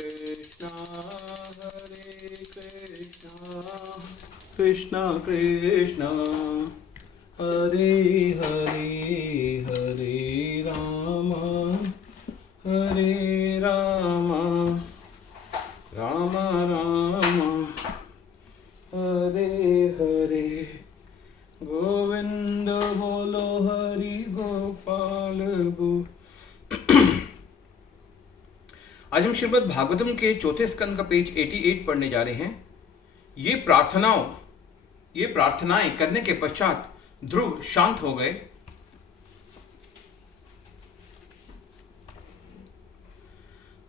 कृष्णा हरे कृष्णा कृष्णा कृष्णा हरे हरे हरे राम राम राम हरे हरे गोविंद बोलो हरि गोपाल गो। आज हम श्रीमद् भागवतम के चौथे स्कंद का पेज 88 पढ़ने जा रहे हैं। ये प्रार्थनाएं करने के पश्चात ध्रुव शांत हो गए।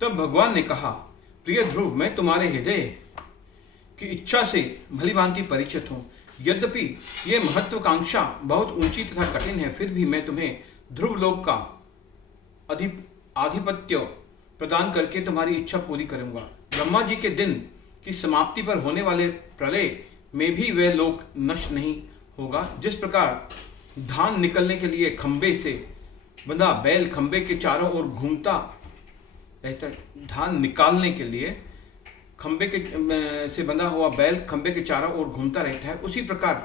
तब भगवान ने कहा, प्रिय ध्रुव, मैं तुम्हारे हृदय की इच्छा से भली भांति परिचित हूं। यद्यपि यह महत्वाकांक्षा बहुत ऊंची तथा कठिन है, फिर भी मैं तुम्हें ध्रुव लोक का आधिपत्य प्रदान करके तुम्हारी इच्छा पूरी करूंगा। ब्रह्मा जी के दिन की समाप्ति पर होने वाले प्रलय में भी वह लोक नष्ट नहीं होगा। जिस प्रकार धान निकलने के लिए खंबे से बंधा बैल खंबे के चारों ओर घूमता रहता है, धान निकालने के लिए खंबे के से बंधा हुआ बैल खंबे के चारों ओर घूमता रहता है, उसी प्रकार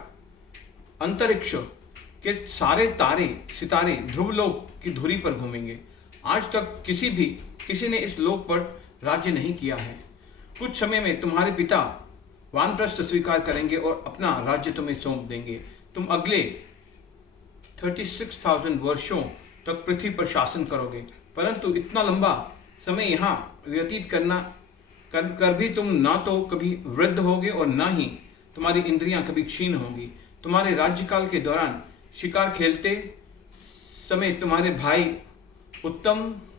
अंतरिक्ष के सारे तारे सितारे ध्रुवलोक की धुरी पर घूमेंगे। आज तक किसी ने इस लोक पर राज्य नहीं किया है। कुछ समय में तुम्हारे पिता वानप्रस्थ स्वीकार करेंगे और अपना राज्य तुम्हें सौंप देंगे। तुम अगले 36,000 वर्षों तक पृथ्वी पर शासन करोगे, परंतु इतना लंबा समय यहाँ व्यतीत कर भी तुम ना तो कभी वृद्ध होगे और ना ही तुम्हारी इंद्रियां कभी क्षीण होंगी। तुम्हारे राज्यकाल के दौरान शिकार खेलते समय तुम्हारे भाई उत्तम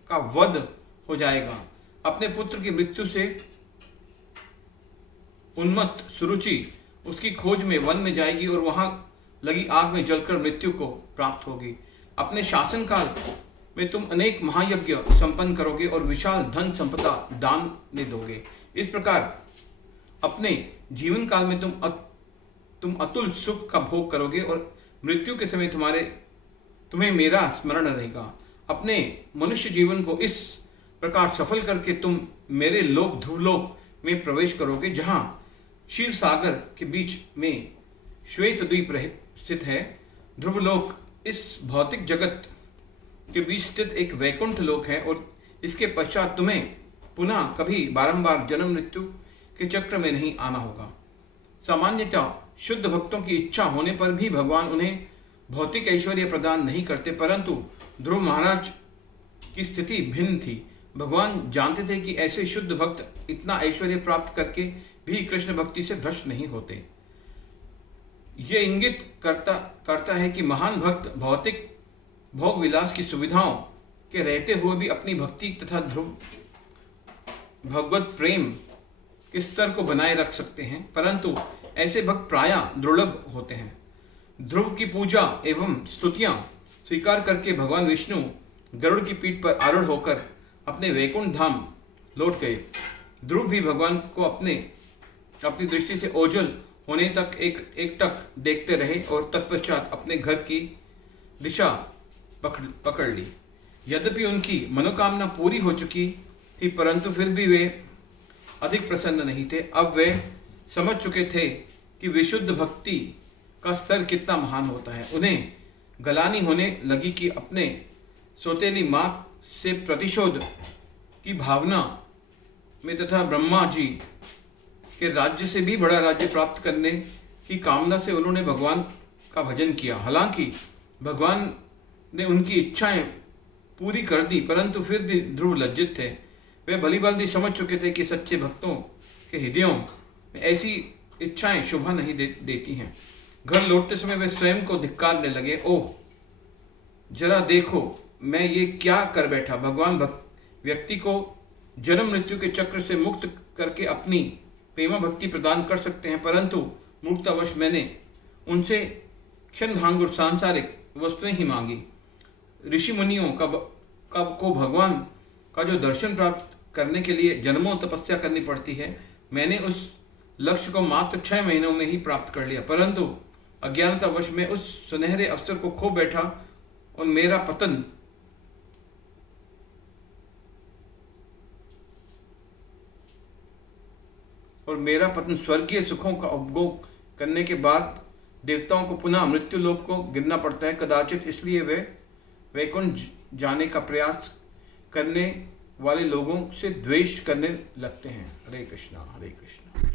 का वध हो जाएगा। अपने पुत्र की मृत्यु से उन्मत्त सुरुचि उसकी खोज में वन में जाएगी और वहां लगी आग में जलकर मृत्यु को प्राप्त होगी। अपने शासनकाल में तुम अनेक महायज्ञ संपन्न करोगे और विशाल धन संपदा दान में दोगे। इस प्रकार अपने जीवन काल में तुम अतुल सुख का भोग करोगे और मृत्यु के समय तुम्हें मेरा स्मरण रहेगा। अपने मनुष्य जीवन को इस प्रकार सफल करके तुम मेरे लोक ध्रुवलोक में प्रवेश करोगे, जहां क्षीर सागर के बीच में श्वेत द्वीप स्थित है। ध्रुवलोक इस भौतिक जगत के बीच स्थित एक वैकुंठ लोक है और इसके पश्चात तुम्हें पुनः कभी बारंबार जन्म मृत्यु के चक्र में नहीं आना होगा। सामान्यतः शुद्ध भक्तों की इच्छा होने पर भी भगवान उन्हें भौतिक ऐश्वर्य प्रदान नहीं करते, परंतु ध्रुव महाराज की स्थिति भिन्न थी। भगवान जानते थे कि ऐसे शुद्ध भक्त इतना ऐश्वर्य प्राप्त करके भी कृष्ण भक्ति से भ्रष्ट नहीं होते। ये इंगित करता है कि महान भक्त भौतिक भोग विलास की सुविधाओं के रहते हुए भी अपनी भक्ति तथा भगवत प्रेम के स्तर को बनाए रख सकते हैं, परंतु ऐसे भक्त प्रायः दुर्लभ होते हैं। ध्रुव की पूजा एवं स्तुतियां स्वीकार करके भगवान विष्णु गरुड़ की पीठ पर आरूढ़ होकर अपने वैकुंठ धाम लौट गए। ध्रुव भी भगवान को अपनी दृष्टि से ओझल होने तक एकटक देखते रहे और तत्पश्चात अपने घर की दिशा पकड़ ली। यद्यपि उनकी मनोकामना पूरी हो चुकी थी, परंतु फिर भी वे अधिक प्रसन्न नहीं थे। अब वे समझ चुके थे कि विशुद्ध भक्ति का स्तर कितना महान होता है। उन्हें गलानी होने लगी कि अपने सौतेली मां से प्रतिशोध की भावना में तथा ब्रह्मा जी के राज्य से भी बड़ा राज्य प्राप्त करने की कामना से उन्होंने भगवान का भजन किया। हालांकि भगवान ने उनकी इच्छाएं पूरी कर दी, परंतु फिर भी ध्रुव लज्जित थे। वे भलीभांति समझ चुके थे कि सच्चे भक्तों के हृदयों में ऐसी इच्छाएं शोभा नहीं देती हैं। घर लौटते समय वे स्वयं को धिक्कारने लगे। ओह, जरा देखो मैं ये क्या कर बैठा। भगवान व्यक्ति को जन्म मृत्यु के चक्र से मुक्त करके अपनी प्रेमा भक्ति प्रदान कर सकते हैं, परंतु मूर्खतावश मैंने उनसे क्षणभंगुर सांसारिक वस्तुएं ही मांगी। ऋषि मुनियों को भगवान का जो दर्शन प्राप्त करने के लिए जन्मों तपस्या करनी पड़ती है, मैंने उस लक्ष्य को मात्र 6 महीनों में ही प्राप्त कर लिया, परंतु अज्ञानतावश में उस सुनहरे अवसर को खो बैठा और मेरा पतन और मेरा पतन स्वर्गीय सुखों का उपभोग करने के बाद देवताओं को पुनः मृत्यु लोक को गिरना पड़ता है। कदाचित इसलिए वे वैकुंठ जाने का प्रयास करने वाले लोगों से द्वेष करने लगते हैं। हरे कृष्णा हरे कृष्णा।